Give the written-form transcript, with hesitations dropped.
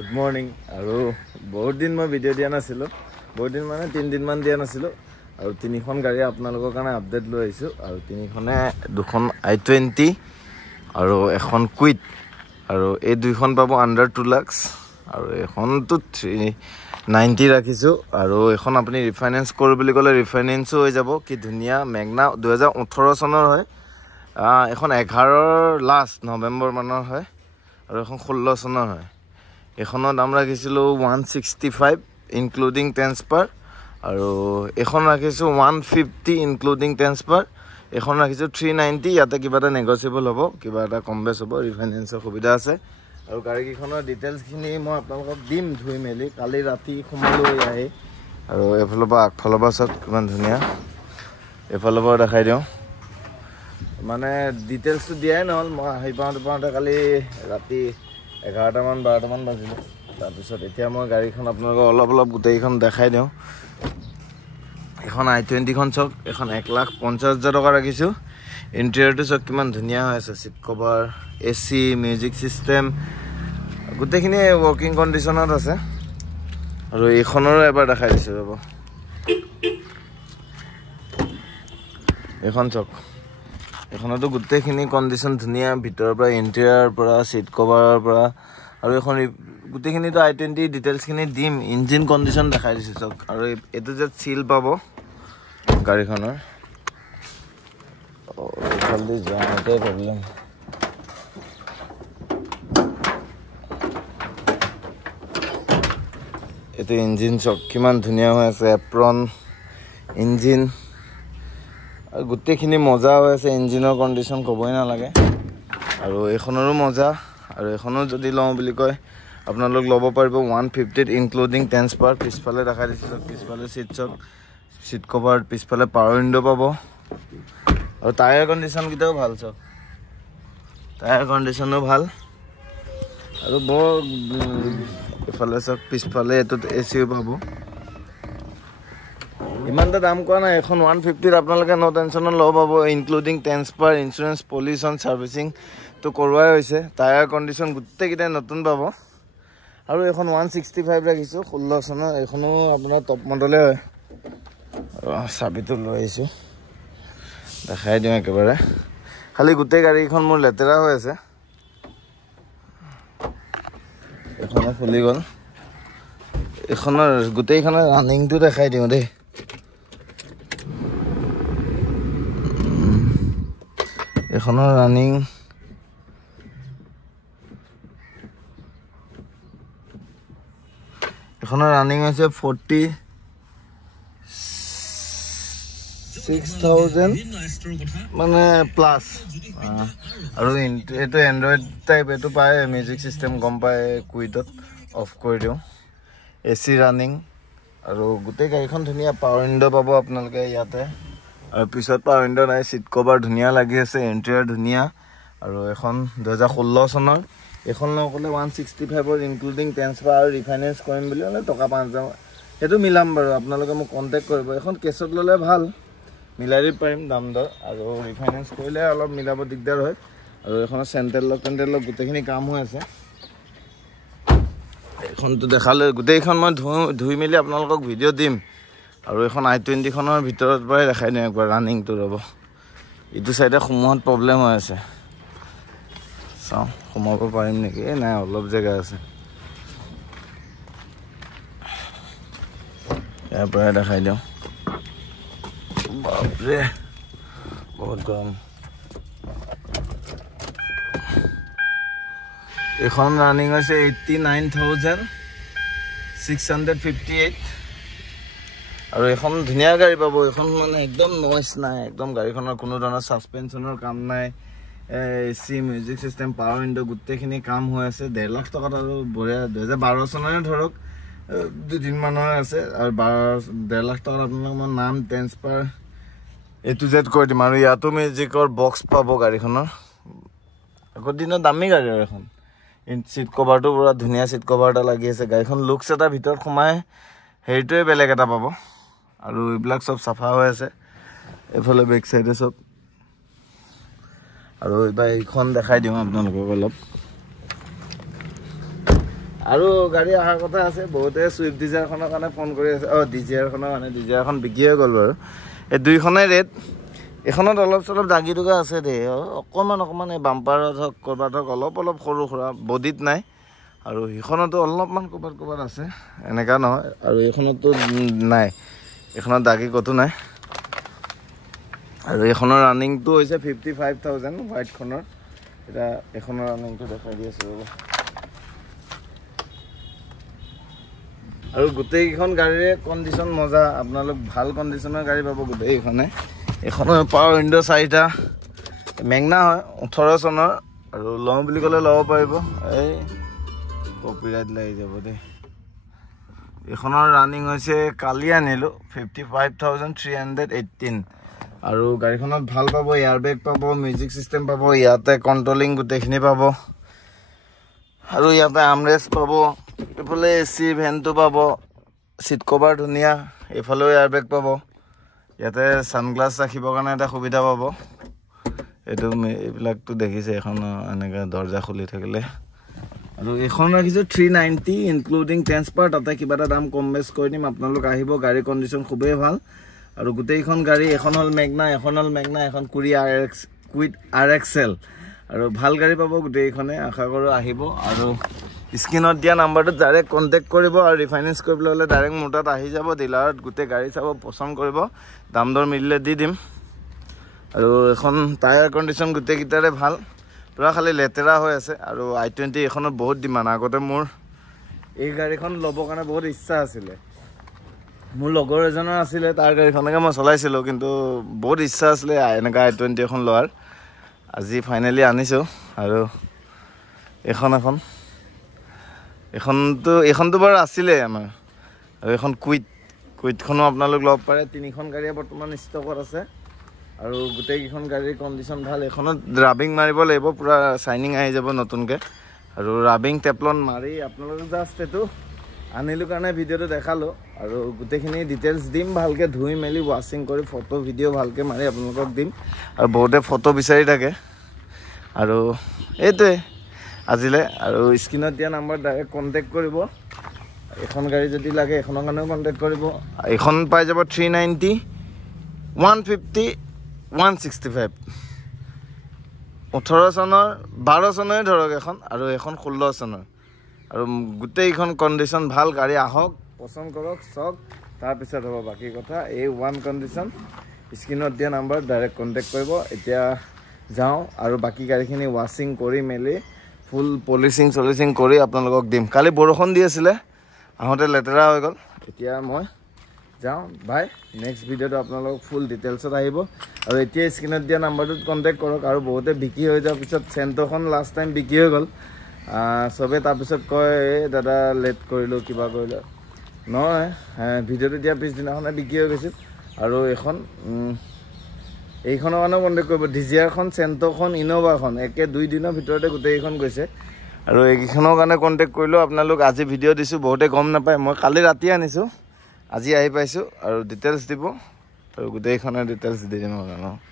good morning আৰু বহুত দিন মই ভিডিঅ' দিয়া নাছিলোঁ বহুত দিন মানে 3 দিনমান দিয়া নাছিলোঁ আৰু তিনিখন গাড়ী আপোনালোকৰ কাৰণে আপডেট লৈ আহিছোঁ আৰু তিনিখনে দুখন i20 আৰু এখন কুইট আৰু এই দুইখন পাব আণ্ডাৰ 2 লাখ আৰু এখনটো 390 ৰাখিছোঁ আৰু এখন আপুনি ৰিফাইনেন্স কৰোঁ বুলি ক'লে ৰিফাইনেন্সো হৈ যাব কি ধুনীয়া মেগনা 2018 চনৰ হয় এখন 11 লাষ্ট নৱেম্বৰ মানৰ হয় আৰু এখন 16 চনৰ হয় এখনৰ দাম ৰাখিছিলোঁ 165 ইনক্লুডিং ট্ৰান্সফাৰ আৰু এখন ৰাখিছোঁ 150 ইনক্লুডিং ট্ৰান্সফাৰ এখন ৰাখিছোঁ 390 ইয়াতে কিবা এটা নেগচিয়েবল হ'ব কিবা এটা কম বেছ হ'ব ৰিফাইনেন্সৰ সুবিধা আছে আৰু গাড়ীকেইখনৰ ডিটেইলছখিনি মই আপোনালোকক দিম ধুই মেলি কালি ৰাতি সোমালৈ আহি আৰু এফালৰ পৰা আগফালৰ পৰা চাওক কিমান ধুনীয়া এফালৰ পৰা দেখাই দিওঁ মানে ডিটেইলছটো দিয়াই নহ'ল মই আহি পাওঁতে কালি ৰাতি 11টামান 12টামান বাজিলে তাৰপিছত এতিয়া মই গাড়ীখন আপোনালোকক অলপ গোটেইখন দেখাই দিওঁ এখন i20খন চাওক এখন 1,50,000 টকা ৰাখিছোঁ ইণ্টেৰিয়ৰটো চাওক কিমান ধুনীয়া হৈ আছে seat cover AC music system গোটেইখিনি ৱৰ্কিং কণ্ডিশ্যনত আছে আৰু এইখনৰো এবাৰ দেখাই দিছোঁ ৰ'ব এইখন চাওক এখনতো গোটেইখিনি কণ্ডিশ্যন ধুনীয়া ভিতৰৰ পৰা ইণ্টেৰিয়ৰৰ পৰা চিট কভাৰৰ পৰা আৰু এখন গোটেইখিনিতো i20 ডিটেইলছখিনি দিম ইঞ্জিন কণ্ডিশ্যন দেখাই দিছোঁ চাওক আৰু এইটো যে চিল পাব গাড়ীখনৰ জলদি যোৱাতে প্ৰব্লেম এইটো ইঞ্জিন চাওক কিমান ধুনীয়া হৈ আছে এপ্ৰন ইঞ্জিন আৰু গোটেইখিনি মজা হৈ আছে ইঞ্জিনৰ কণ্ডিশ্যন ক'বই নালাগে আৰু এইখনৰো মজা আৰু এইখনো যদি লওঁ বুলি কয় আপোনালোক ল'ব পাৰিব 150 ইনক্লুডিং ট্ৰান্সফাৰ পিছফালে দেখাই দিছিলোঁ পিছফালে চিট কভাৰ পিছফালে পাৱাৰ উইণ্ডো পাব আৰু টায়াৰ কণ্ডিশ্যনকেইটাও ভাল চাওক টায়াৰ কণ্ডিশ্যনো ভাল আৰু বৰ এইফালে চাওক পিছফালে এইটোত ACও পাব ইমানটা দাম কোৱা নাই এখন 150ত আপোনালোকে ন টেনশ্যনত ল'ব পাব ইনক্লুডিং ট্ৰান্সফাৰ ইঞ্চুৰেঞ্চ পলিউশ্যন ছাৰ্ভিচিংটো কৰোৱাই হৈছে টায়াৰ কণ্ডিশ্যন গোটেইকেইটাই নতুন পাব আৰু এখন 165 ৰাখিছোঁ 16 চনৰ এইখনো আপোনাৰ টপ মডেলে হয় চাবিটো লৈ আহিছোঁ দেখাই দিওঁ একেবাৰে খালি গোটেই গাড়ীখন মোৰ লেতেৰা হৈ আছে এইখনো খুলি গ'ল এইখনৰ গোটেইখনৰ ৰানিংটো দেখাই দিওঁ দেই এইখনৰ ৰানিং হৈছে 46,000 মানে প্লাছ আৰু এইটো এণ্ড্ৰইড টাইপ এইটো পায় মিউজিক চিষ্টেম গম পায় কুইটত অফ কৰি দিওঁ AC ৰানিং আৰু গোটেই গাড়ীখন ধুনীয়া পাৱাৰ উইণ্ডো পাব আপোনালোকে ইয়াতে আৰু পিছত পাৱাৰ উইণ্ডো নাই চিট কভাৰ ধুনীয়া লাগি আছে ইণ্টেৰিয়ৰ ধুনীয়া আৰু এখন 2016 চনৰ এখন নক'লে 165ৰ ইনক্লুডিং ট্ৰান্সফাৰ আৰু ৰিফাইনেন্স কৰিম বুলি হ'লে টকা 5,000 সেইটো মিলাম বাৰু আপোনালোকে মোক কণ্টেক্ট কৰিব এখন কেছত ল'লে ভাল মিলাই দিব পাৰিম দাম দৰ আৰু ৰিফাইনেন্স কৰিলে অলপ মিলাব দিগদাৰ হয় আৰু এইখনৰ চেণ্ট্ৰেল লক গোটেইখিনি কাম হৈ আছে এইখনটো দেখালে গোটেইখন মই ধুই মেলি আপোনালোকক ভিডিঅ' দিম আৰু এখন i20খনৰ ভিতৰত পৰাই দেখাই দিওঁ একবাৰ ৰানিংটো ৰ'ব ইটো চাইডে সোমোৱাত প্ৰব্লেম হৈ আছে চাওঁ সোমাব পাৰিম নেকি নাই অলপ জেগা আছে ইয়াৰ পৰাই দেখাই দিওঁ বাপৰে বহুত গৰম এইখন ৰানিং হৈছে 89,658 আৰু এখন ধুনীয়া গাড়ী পাব এইখন মানে একদম নইজ নাই একদম গাড়ীখনৰ কোনো ধৰণৰ ছাছপেনশ্যনৰ কাম নাই AC music system power window গোটেইখিনি কাম হৈ আছে 1.5 লাখ টকাত আৰু বঢ়িয়া 2012 চনৰে ধৰক 2 দিনমানৰ আছে আৰু 1.5 লাখ টকাত আপোনালোক মই নাম ট্ৰান্সফাৰ A to Z কৰি দিম আৰু ইয়াতো মিউজিকৰ বক্স পাব গাড়ীখনৰ আগৰ দিনৰ দামী গাড়ী আৰু এখন চিট কভাৰটো পুৰা ধুনীয়া চিট কভাৰ এটা লাগি আছে গাড়ীখন লুকছ এটা ভিতৰত সোমাই হেৰিটোৱে বেলেগ এটা পাব আৰু এইবিলাক চব চাফা হৈ আছে এইফালে বেক চাইডে চব আৰু এইবাৰ এইখন দেখাই দিওঁ আপোনালোকক অলপ আৰু গাড়ী অহাৰ কথা আছে বহুতে সুইফট ডিজায়াৰখনৰ কাৰণে ফোন কৰি আছে ডিজায়াৰখনৰ কাৰণে ডিজায়াৰখন বিক্ৰী হৈ গ'ল বাৰু এই দুইখনে ৰেট এখনত অলপ চলপ দাগি দুগা আছে দে অকণমান এই বাম্পাৰত হওক ক'ৰবাত হওক অলপ সৰু সুৰা বডিত নাই আৰু সিখনতো অলপমান ক'ৰবাত আছে এনেকুৱা নহয় আৰু এইখনতো নাই এইখনত দাগি ক'তো নাই আৰু এইখনৰ ৰানিংটো হৈছে 55,000 হোৱাইটখনৰ এটা এইখনৰ ৰানিংটো দেখাই দি আছোঁ ৰ'ব আৰু গোটেইকেইখন গাড়ীৰে কণ্ডিশ্যন মজা আপোনালোক ভাল কণ্ডিশ্যনৰ গাড়ী পাব গোটেইকেইখনে এইখনৰ পাৱাৰ উইণ্ডো 4টা মেগনা হয় 18 চনৰ আৰু লওঁ বুলি ক'লে ল'ব পাৰিব এই কপিৰাইট লাগি যাব দেই এইখনৰ ৰানিং হৈছে কালি আনিলোঁ 55,318 আৰু গাড়ীখনত ভাল পাব এয়াৰবেগ পাব মিউজিক চিষ্টেম পাব ইয়াতে কণ্ট্ৰলিং গোটেইখিনি পাব আৰু ইয়াতে আমৰেষ্ট পাব এইফালে এচি ভেনটো পাব চিট কভাৰ ধুনীয়া এইফালেও এয়াৰবেগ পাব ইয়াতে ছানগ্লাছ ৰাখিবৰ কাৰণে এটা সুবিধা পাব এইটো এইবিলাকতো দেখিছে এখন এনেকৈ দৰ্জা খুলি থাকিলে আৰু এইখন ৰাখিছোঁ 390 ইনক্লুডিং ট্ৰেন্সফাৰ তাতে কিবা এটা দাম কম বেছ কৰি দিম আপোনালোক আহিব গাড়ী কণ্ডিশ্যন খুবেই ভাল আৰু গোটেইখন গাড়ী এখন হ'ল মেগনা এখন কুইড RXL আৰু ভাল গাড়ী পাব গোটেইখনে আশা কৰোঁ আহিব আৰু স্ক্ৰীনত দিয়া নাম্বাৰটোত ডাইৰেক্ট কণ্টেক্ট কৰিব আৰু ৰিফাইনেন্স কৰিবলৈ হ'লে ডাইৰেক্ট মোৰ তাত আহি যাব ডিলাৰত গোটেই গাড়ী চাব পচন্দ কৰিব দাম দৰ মিলিলে দি দিম আৰু এখন টায়াৰ কণ্ডিশ্যন গোটেইকেইটাৰে ভাল পুৰা খালি লেতেৰা হৈ আছে আৰু i20 এইখনত বহুত ডিমাণ্ড আগতে মোৰ এই গাড়ীখন ল'বৰ কাৰণে বহুত ইচ্ছা আছিলে মোৰ লগৰ এজনৰ আছিলে তাৰ গাড়ীখনকে মই চলাইছিলোঁ কিন্তু বহুত ইচ্ছা আছিলে এনেকুৱা i20 এখন লোৱাৰ আজি ফাইনেলি আনিছোঁ আৰু এইখনতো বাৰু আছিলে আমাৰ আৰু এখন কুইডখনো আপোনালোক ল'ব পাৰে তিনিখন গাড়ীয়ে বৰ্তমান ষ্টকত আছে আৰু গোটেইকেইখন গাড়ীৰ কণ্ডিশ্যন ভাল এইখনত ৰাবিং মাৰিব লাগিব পুৰা চাইনিং আহি যাব নতুনকৈ আৰু ৰাবিং টেপলন মাৰি আপোনালোকে জাষ্ট এইটো আনিলোঁ কাৰণে ভিডিঅ'টো দেখালোঁ আৰু গোটেইখিনি ডিটেইলছ দিম ভালকৈ ধুই মেলি ৱাশ্বিং কৰি ফটো ভিডিঅ' ভালকৈ মাৰি আপোনালোকক দিম আৰু বহুতে ফটো বিচাৰি থাকে আৰু এইটোৱে আজিলৈ আৰু স্ক্ৰীনত দিয়া নাম্বাৰ ডাইৰেক্ট কণ্টেক্ট কৰিব এখন গাড়ী যদি লাগে এখনৰ কাৰণেও কণ্টেক্ট কৰিব এইখন পাই যাব 390 150 165 18 চনৰ 12 চনৰে ধৰক এখন আৰু এখন 16 চনৰ আৰু গোটেইখন কণ্ডিশ্যন ভাল গাড়ী আহক পচন্দ কৰক চাওক তাৰপিছত হ'ব বাকী কথা এই ওৱান কণ্ডিশ্যন স্ক্ৰীনত দিয়া নাম্বাৰ ডাইৰেক্ট কণ্টেক্ট কৰিব এতিয়া যাওঁ আৰু বাকী গাড়ীখিনি ৱাশ্বিং কৰি মেলি ফুল পলিচিং কৰি আপোনালোকক দিম কালি বৰষুণ দি আছিলে আহোঁতে লেতেৰা হৈ গ'ল এতিয়া মই যাওঁ বাই নেক্সট ভিডিঅ'টো আপোনালোক ফুল ডিটেইলছত আহিব আৰু এতিয়া স্ক্ৰীনত দিয়া নাম্বাৰটোত কণ্টেক্ট কৰক আৰু বহুতে বিক্ৰী হৈ যোৱাৰ পিছত চেণ্ট'খন লাষ্ট টাইম বিক্ৰী হৈ গ'ল চবে তাৰপিছত কয় এই দাদা লেট কৰিলোঁ কিবা কৰিলোঁ নহয় ভিডিঅ'টো দিয়া পিছদিনাখনে বিক্ৰী হৈ গৈছিল আৰু এইখনৰ কাৰণেও কণ্টেক্ট কৰিব ডিজায়াৰখন চেণ্ট'খন ইন'ভাখন একে 2 দিনৰ ভিতৰতে গোটেইকেইখন গৈছে আৰু এইকেইখনৰ কাৰণে কণ্টেক্ট কৰিলোঁ আপোনালোক আজি ভিডিঅ' দিছোঁ বহুতে গম নাপায় মই কালি ৰাতি আনিছোঁ আজি আহি পাইছোঁ আৰু ডিটেইলছ দিব আৰু গোটেইখনৰ ডিটেইলছ দি দিম আপোনালোকক